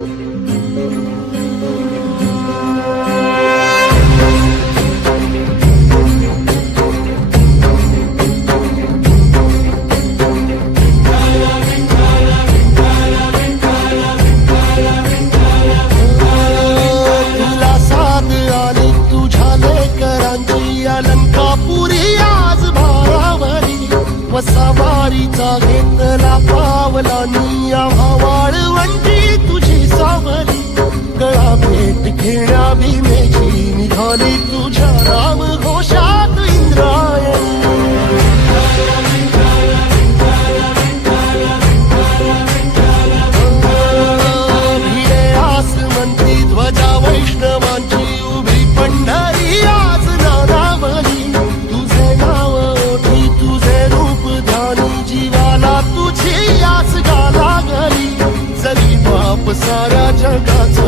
तुला साथ आली तुझ्या लेकरांची अलंकापुरी आज भारावरी वसावारीचा घेतला पावलांनी आम्हा वाळवंटी तुझी सावली गळा भेट घेण्या भीमेची निघाली तुझ्या राम घोषात इंद्रायणी ध्वजा वैष्णवांची उभी पंढरी आज नानावली तुझे नाव ओठी तुझे रूप ध्यानी जीवाला तुझी आस गा लागली जरी बाप साऱ्या जगाचा